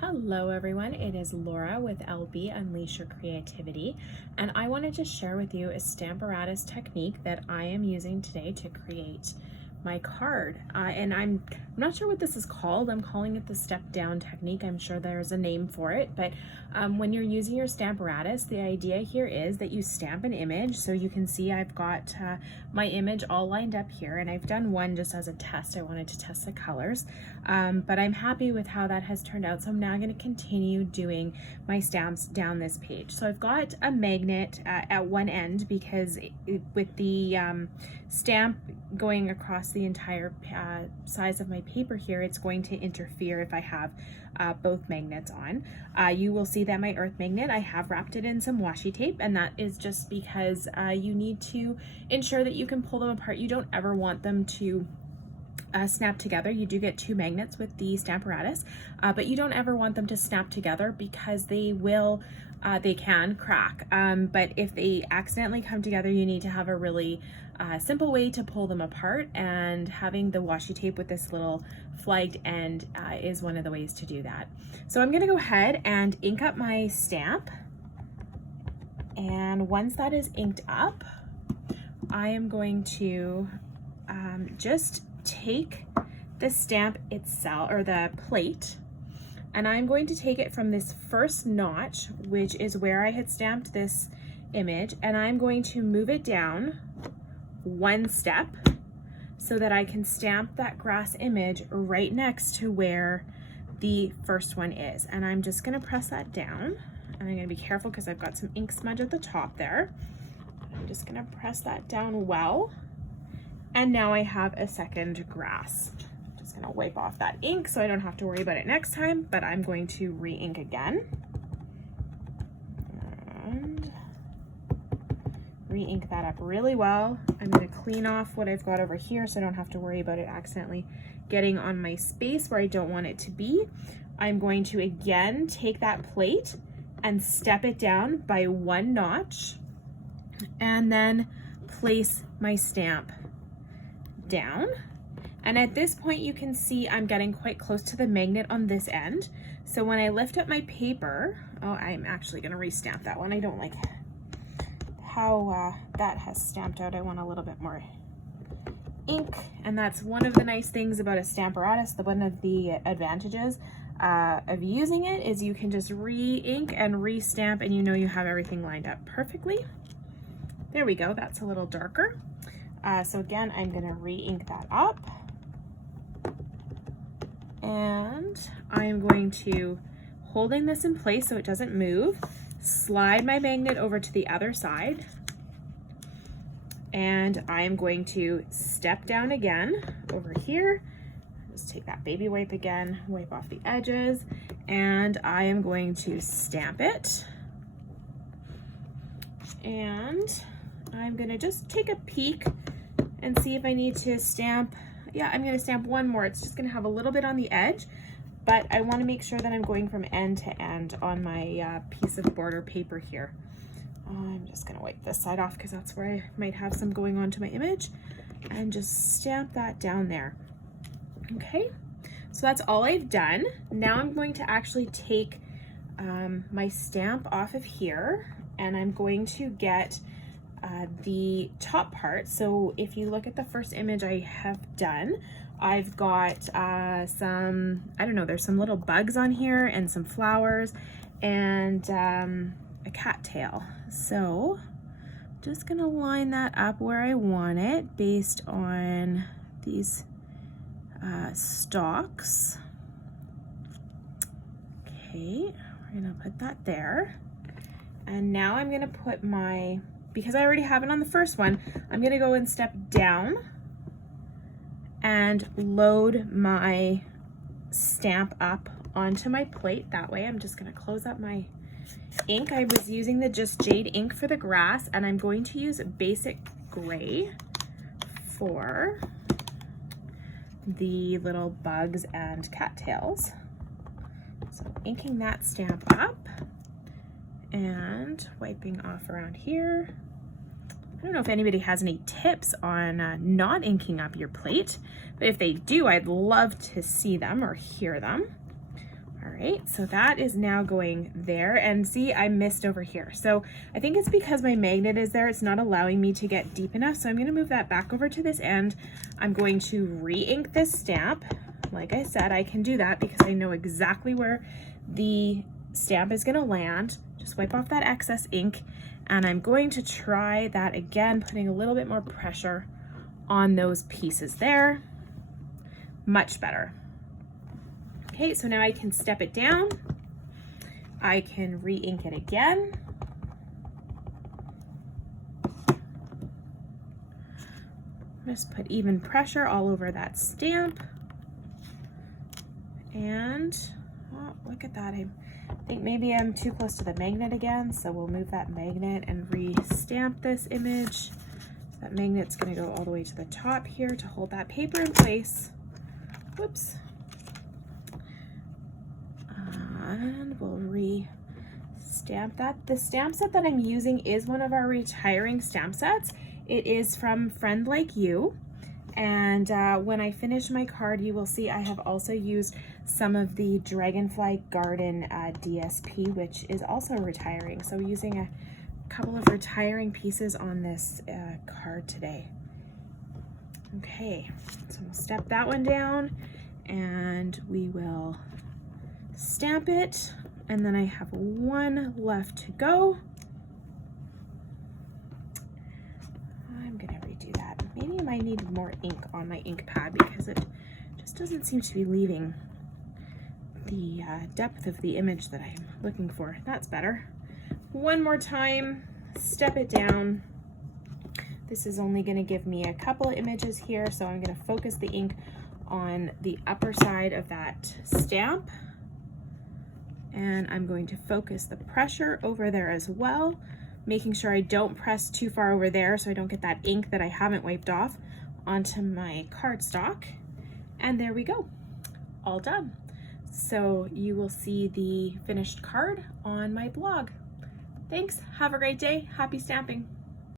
Hello everyone, it is Laura with LB Unleash Your Creativity, and I wanted to share with you a Stamparatus technique that I am using today to create my card. And I'm not sure what this is called. I'm calling it the step down technique. I'm sure there's a name for it, but when you're using your Stamparatus, the idea here is that you stamp an image. So you can see I've got my image all lined up here, and I've done one just as a test. I wanted to test the colors, but I'm happy with how that has turned out. So I'm now going to continue doing my stamps down this page. So I've got a magnet at one end because with the stamp going across the entire size of my paper here, it's going to interfere if I have both magnets on. You will see that my earth magnet, I have wrapped it in some washi tape, and that is just because you need to ensure that you can pull them apart. You don't ever want them to snap together. You do get two magnets with the Stamparatus, but you don't ever want them to snap together because they can crack. But if they accidentally come together, you need to have a really simple way to pull them apart, and having the washi tape with this little flagged end is one of the ways to do that. So I'm going to go ahead and ink up my stamp, and once that is inked up, I am going to just take the stamp itself, or the plate, and I'm going to take it from this first notch, which is where I had stamped this image, and I'm going to move it down one step so that I can stamp that grass image right next to where the first one is. And I'm just going to press that down, and I'm going to be careful because I've got some ink smudge at the top there. I'm just going to press that down well, and now I have a second grass. I'm just going to wipe off that ink so I don't have to worry about it next time, but I'm going to re-ink again. And re-ink that up really well. I'm going to clean off what I've got over here so I don't have to worry about it accidentally getting on my space where I don't want it to be. I'm going to again take that plate and step it down by one notch, and then place my stamp down. And at this point you can see I'm getting quite close to the magnet on this end. So when I lift up my paper, I'm actually going to restamp that one. I don't like how that has stamped out. I want a little bit more ink, and that's one of the nice things about a Stamparatus. One of the advantages of using it is you can just re-ink and re-stamp, and you know you have everything lined up perfectly. There we go, that's a little darker. So again, I'm going to re-ink that up, and I'm going to, holding this in place so it doesn't move, slide my magnet over to the other side, and I am going to step down again over here. Just take that baby wipe again, wipe off the edges, and I am going to stamp it. And I'm going to just take a peek and see if I need to stamp. Yeah, I'm going to stamp one more. It's just going to have a little bit on the edge, but I want to make sure that I'm going from end to end on my piece of border paper here. I'm just going to wipe this side off because that's where I might have some going on to my image, and just stamp that down there. Okay, so that's all I've done. Now I'm going to actually take my stamp off of here, and I'm going to get the top part. So if you look at the first image I have done, I've got some, I don't know, there's some little bugs on here and some flowers and a cattail. So just gonna line that up where I want it based on these stalks. Okay, we're gonna put that there. And now I'm gonna put my, because I already have it on the first one, I'm gonna go and step down and load my stamp up onto my plate. That way I'm just gonna close up my ink. I was using the Just Jade ink for the grass, and I'm going to use basic gray for the little bugs and cattails. So inking that stamp up and wiping off around here. I don't know if anybody has any tips on not inking up your plate, but if they do, I'd love to see them or hear them. All right, so that is now going there, and see, I missed over here. So I think it's because my magnet is there, it's not allowing me to get deep enough. So I'm going to move that back over to this end. I'm going to re-ink this stamp. Like I said, I can do that because I know exactly where the stamp is going to land. Just wipe off that excess ink, and I'm going to try that again, putting a little bit more pressure on those pieces there. Much better. Okay, so now I can step it down. I can re-ink it again. Just put even pressure all over that stamp. And, oh, look at that. I think maybe I'm too close to the magnet again, so we'll move that magnet and re-stamp this image. That magnet's gonna go all the way to the top here to hold that paper in place. Whoops. And we'll re-stamp that. The stamp set that I'm using is one of our retiring stamp sets. It is from Friend Like You. And when I finish my card, you will see I have also used some of the Dragonfly Garden DSP, which is also retiring. So using a couple of retiring pieces on this card today. Okay, so we'll step that one down and we will stamp it, and then I have one left to go. I'm gonna redo that. Maybe I might need more ink on my ink pad because it just doesn't seem to be leaving the depth of the image that I'm looking for. That's better. One more time, step it down. This is only gonna give me a couple images here, so I'm gonna focus the ink on the upper side of that stamp. And I'm going to focus the pressure over there as well, making sure I don't press too far over there so I don't get that ink that I haven't wiped off onto my cardstock. And there we go, all done. So you will see the finished card on my blog. Thanks, have a great day, happy stamping.